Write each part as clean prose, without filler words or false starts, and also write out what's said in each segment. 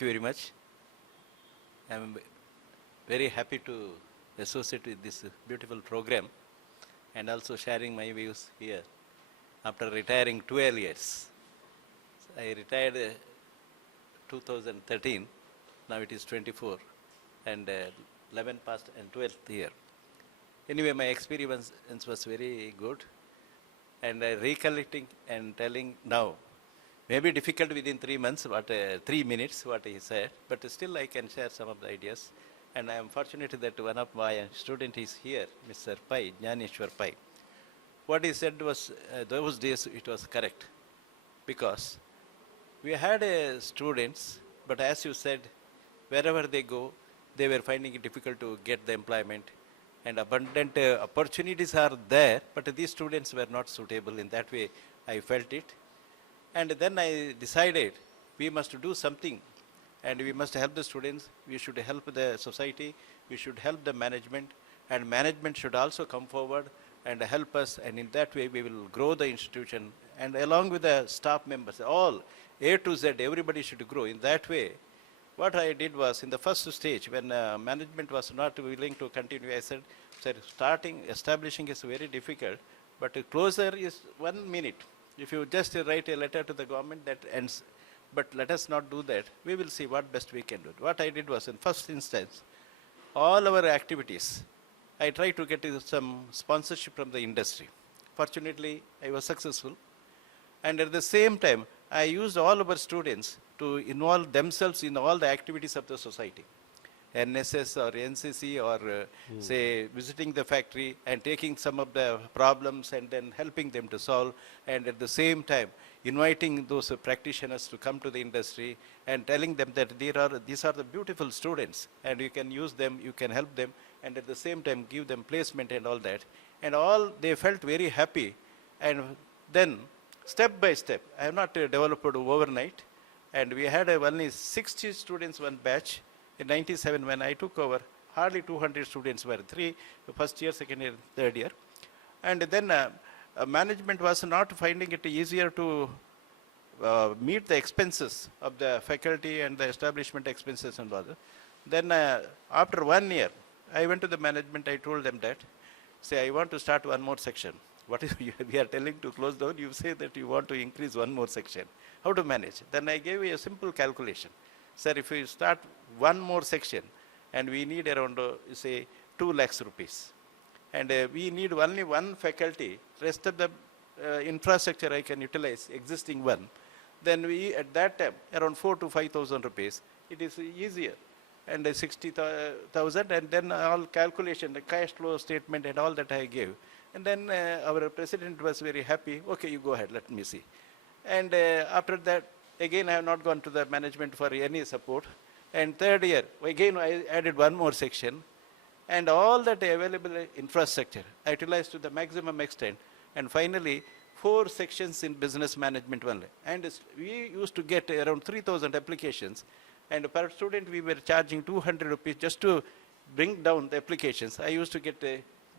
Thank you very much. I am very happy to associate with this beautiful program and also sharing my views here after retiring 12 years. I retired 2013, now it is 24 and 11 past and 12th year. Anyway, my experience was very good and recollecting and telling now, maybe difficult within 3 months, 3 minutes what he said, but still I can share some of the ideas. And I am fortunate that one of my student is here, Mr. Pai, Jnaneshwar Pai. What he said was, those days it was correct, because we had students, but as you said, wherever they go, they were finding it difficult to get the employment, and abundant opportunities are there, but these students were not suitable. In that way, I felt it. And then I decided we must do something, and we must help the students, we should help the society, we should help the management, and management should also come forward and help us, and in that way we will grow the institution, and along with the staff members, all A to Z, everybody should grow. In that way, what I did was, in the first stage, when management was not willing to continue, I said, sir, establishing is very difficult, but closer is 1 minute. If you just write a letter to the government, that ends. But let us not do that. We will see what best we can do. What I did was, in first instance, all our activities, I tried to get some sponsorship from the industry. Fortunately, I was successful. And at the same time, I used all our students to involve themselves in all the activities of the society. NSS or NCC or say visiting the factory and taking some of the problems and then helping them to solve, and at the same time inviting those practitioners to come to the industry and telling them that these are the beautiful students and you can use them, you can help them, and at the same time give them placement and all that. And all they felt very happy. And then step by step, I have not developed overnight, and we had only 60 students one batch. In 97, when I took over, hardly 200 students were first year, second year, third year. And then management was not finding it easier to meet the expenses of the faculty and the establishment expenses and all that. Then after 1 year, I went to the management, I told them that, say, I want to start one more section. What is we are telling to close down, you say that you want to increase one more section. How to manage? Then I gave you a simple calculation. Sir, if we start one more section and we need around, say, 2 lakhs rupees, and we need only one faculty, rest of the infrastructure I can utilize, existing one, then we, at that time, around 4,000 to 5,000 rupees, it is easier. And 60,000, and then all calculation, the cash flow statement and all that I gave. And then our president was very happy. Okay, you go ahead, let me see. And after that, again, I have not gone to the management for any support. And third year, again, I added one more section. And all that available infrastructure, I utilized to the maximum extent. And finally, 4 sections in business management only. And we used to get around 3,000 applications. And per student, we were charging 200 rupees just to bring down the applications. I used to get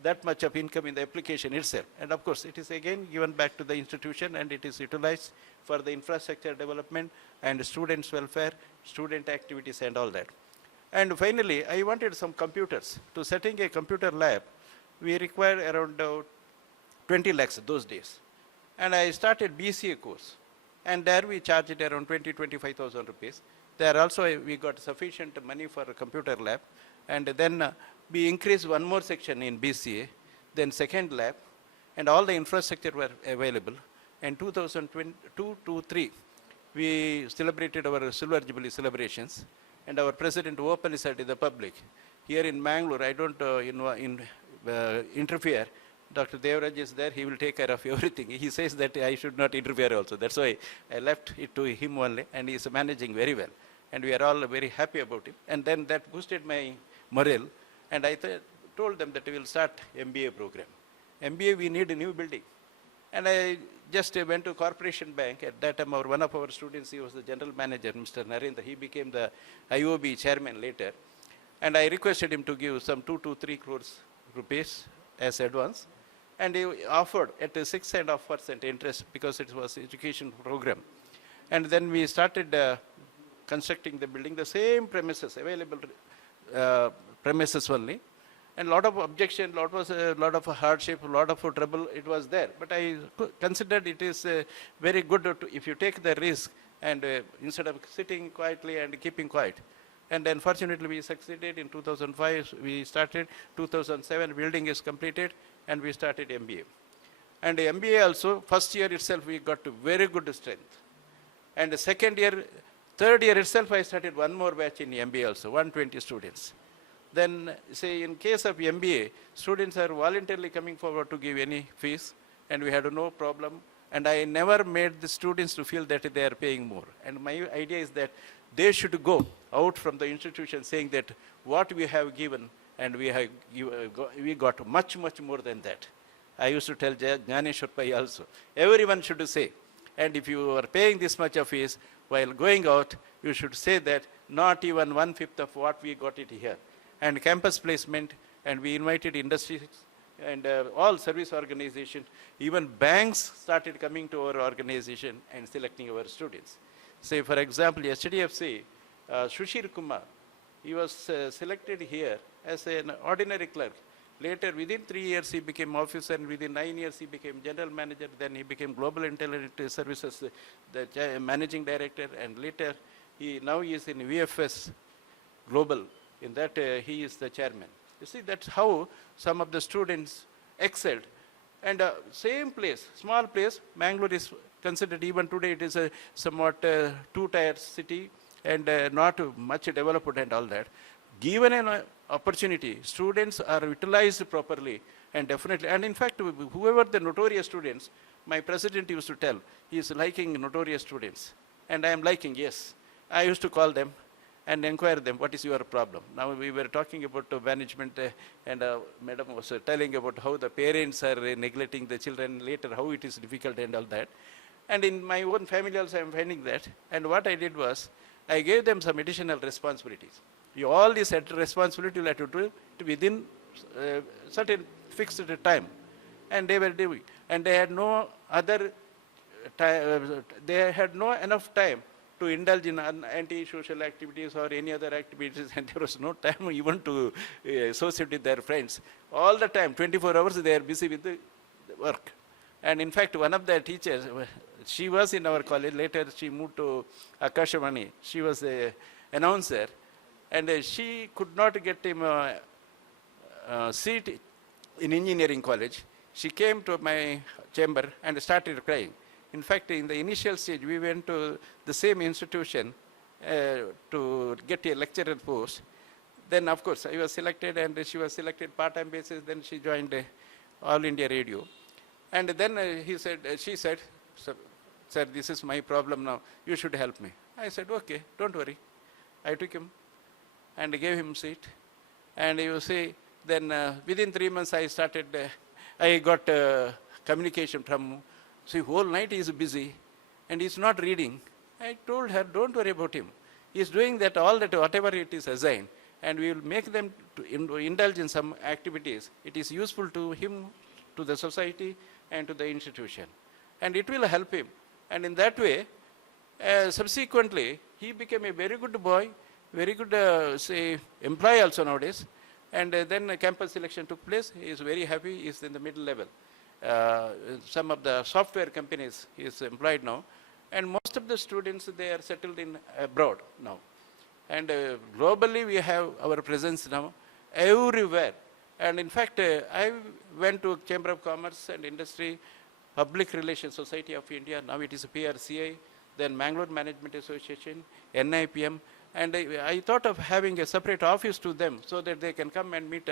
that much of income in the application itself. And of course, it is again given back to the institution, and it is utilized for the infrastructure development and students' welfare, student activities and all that. And finally, I wanted some computers. To setting a computer lab, we required around 20 lakhs those days. And I started BCA course. And there we charged around 25,000 rupees. There also we got sufficient money for a computer lab. And then we increased one more section in BCA, then second lab, and all the infrastructure were available. And 2002 to 3, we celebrated our Silver Jubilee celebrations, and our president openly said to the public, here in Mangalore, I don't interfere. Dr. Devaraj is there, he will take care of everything. He says that I should not interfere also. That's why I left it to him only, and he is managing very well. And we are all very happy about it. And then that boosted my morale, and I told them that we will start MBA program. MBA, we need a new building. And I just went to Corporation Bank. At that time, one of our students, he was the general manager, Mr. Narendra. He became the IOB chairman later. And I requested him to give some 2 to 3 crores rupees as advance. And he offered at 6.5% interest because it was education program. And then we started constructing the building, the same premises, available premises only. And lot of objection, lot of hardship, lot of trouble, it was there. But I considered it is very good if you take the risk and instead of sitting quietly and keeping quiet. And unfortunately we succeeded. In 2005 we started, 2007 building is completed, and we started MBA. And MBA also, first year itself we got very good strength. And the second year, third year itself I started one more batch in MBA also, 120 students. Then say in case of MBA, students are voluntarily coming forward to give any fees, and we had no problem. And I never made the students to feel that they are paying more. And my idea is that they should go out from the institution saying that what we have given, and we got much, much more than that. I used to tell Ganeshwar Pai also, everyone should say, and if you are paying this much of fees, while going out, you should say that not even 1/5 of what we got it here. And campus placement, and we invited industries and all service organizations, even banks started coming to our organization and selecting our students. Say for example, HDFC, Shushir Kumar, he was selected here as an ordinary clerk. Later, within 3 years, he became officer, and within 9 years, he became general manager. Then he became Global Intelligence Services, the managing director, and later, now he is in VFS Global. In that, he is the chairman. You see, that's how some of the students excelled. And same place, small place, Mangalore is considered, even today, it is a somewhat two-tier city, and not much developed and all that. Given an opportunity, students are utilized properly, and definitely, and in fact, whoever the notorious students, my president used to tell, he is liking notorious students, and I am liking, yes. I used to call them and inquire them, what is your problem? Now we were talking about management, and madam was telling about how the parents are neglecting the children, later how it is difficult and all that. And in my own family also I am finding that, and what I did was, I gave them some additional responsibilities. All this responsibility you have to do it within certain fixed time, and they were doing, and they had no other time, they had no enough time to indulge in anti-social activities or any other activities, and there was no time even to associate with their friends. All the time, 24 hours, they are busy with the work. And in fact, one of the teachers, she was in our college, later she moved to Akashavani, she was an announcer, and she could not get him a seat in engineering college. She came to my chamber and started crying. In fact, in the initial stage, we went to the same institution to get a lecturer post. Then, of course, I was selected, and she was selected part-time basis. Then she joined All India Radio. And then she said, sir, this is my problem now. You should help me. I said, okay, don't worry. I took him and gave him a seat. And you see, then within 3 months, I got communication from, see, whole night he is busy and he's not reading. I told her, don't worry about him. He's doing that, all that, whatever it is assigned, and we will make them to indulge in some activities. It is useful to him, to the society, and to the institution. And it will help him. And in that way, subsequently, he became a very good boy, very good, employee also nowadays. And then campus selection took place. He is very happy. He is in the middle level. Some of the software companies he is employed now. And most of the students, they are settled in abroad now. And globally, we have our presence now everywhere. And in fact, I went to Chamber of Commerce and Industry, Public Relations Society of India, now it is PRCI, then Mangalore Management Association, NIPM, and I thought of having a separate office to them so that they can come and meet,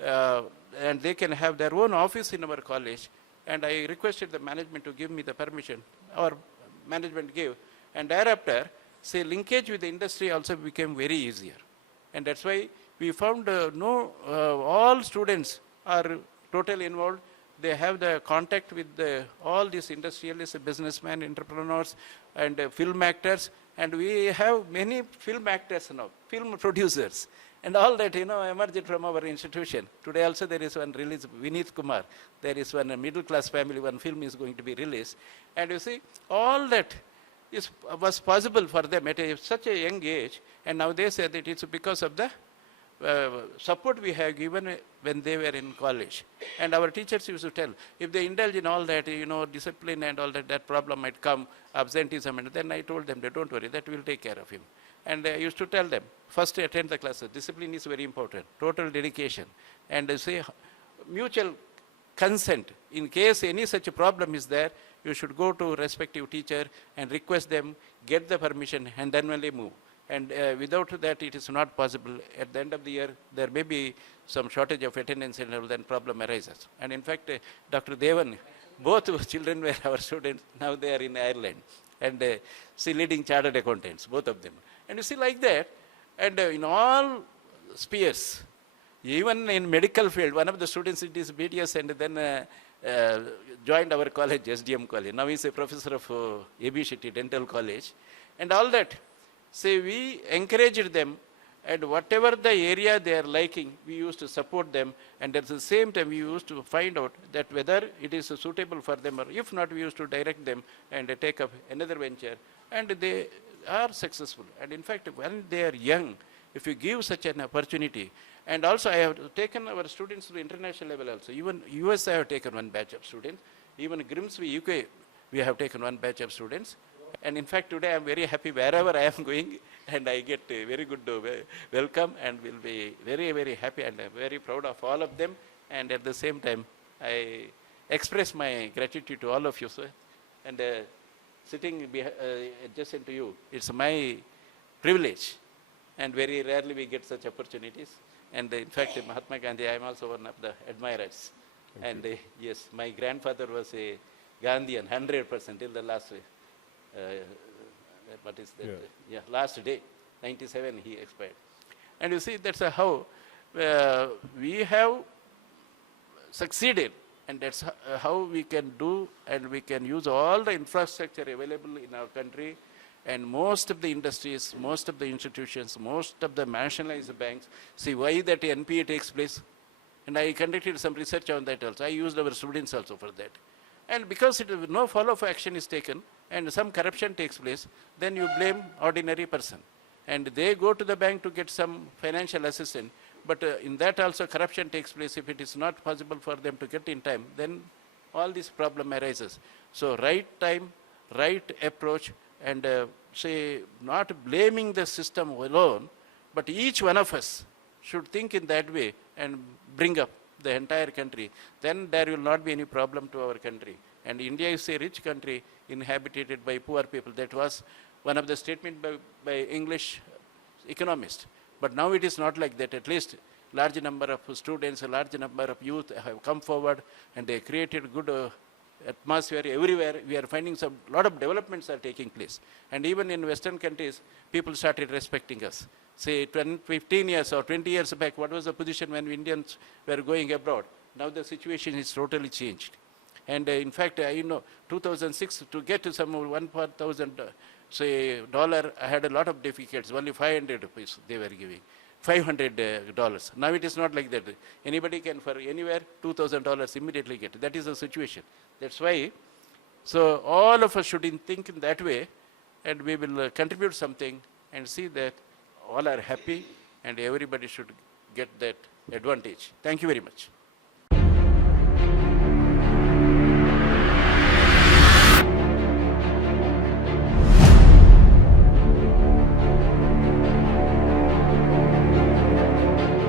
and they can have their own office in our college. And I requested the management to give me the permission. Our management gave, and thereafter, linkage with the industry also became very easier. And that's why we found all students are totally involved. They have the contact with all these industrialists, businessmen, entrepreneurs, and film actors. And we have many film actors now, film producers, and all that, emerged from our institution. Today also there is one release, Vineet Kumar. There is one middle class family, one film is going to be released. And you see, all that was possible for them at such a young age, and now they say that it's because of the support we have given when they were in college. And our teachers used to tell, if they indulge in all that, discipline and all that, that problem might come, absenteeism, and then I told them, don't worry, that will take care of him. And I used to tell them, first attend the classes, discipline is very important, total dedication, and say mutual consent. In case any such a problem is there, you should go to respective teacher and request them, get the permission, and then only move. And without that, it is not possible. At the end of the year, there may be some shortage of attendance and all, then problem arises. And in fact, Dr. Devan, both children were our students. Now they are in Ireland. And leading chartered accountants, both of them. And you see like that, and in all spheres, even in medical field, one of the students did his BTS and then joined our college, SDM college. Now he's a professor of AB Shetty Dental College. And all that. Say we encouraged them, and whatever the area they are liking, we used to support them, and at the same time we used to find out that whether it is suitable for them, or if not, we used to direct them and take up another venture, and they are successful. And in fact, when they are young, if you give such an opportunity, and also I have taken our students to international level also. Even US I have taken one batch of students, even Grimsby, UK, we have taken one batch of students. And in fact, today I am very happy wherever I am going, and I get a very good welcome, and will be very, very happy, and very proud of all of them. And at the same time, I express my gratitude to all of you, sir. And sitting adjacent to you, it's my privilege, and very rarely we get such opportunities. And in fact, Mahatma Gandhi, I am also one of the admirers. And yes, my grandfather was a Gandhian, 100% till the last what is that? Yeah, last day, 97, he expired. And you see, that's how we have succeeded, and that's how we can do, and we can use all the infrastructure available in our country, and most of the industries, most of the institutions, most of the nationalized banks. See why that NPA takes place, and I conducted some research on that also. I used our students also for that. And because no follow-up action is taken, and some corruption takes place, then you blame ordinary person. And they go to the bank to get some financial assistance, but in that also corruption takes place. If it is not possible for them to get in time, then all this problem arises. So right time, right approach, and say not blaming the system alone, but each one of us should think in that way and bring up the entire country. Then there will not be any problem to our country. And India is a rich country inhabited by poor people. That was one of the statements by English economists. But now it is not like that. At least large number of students, a large number of youth have come forward, and they created good atmosphere everywhere. We are finding some lot of developments are taking place. And even in Western countries, people started respecting us. Say 15 years or 20 years back, what was the position when Indians were going abroad? Now the situation is totally changed. And in fact, 2006, to get to some 1,000, say, dollar, I had a lot of difficulties. Only 500 rupees they were giving. $500. Now it is not like that. Anybody can, for anywhere, $2,000 immediately get. That is the situation. That's why, so all of us should think in that way, and we will contribute something and see that all are happy, and everybody should get that advantage. Thank you very much.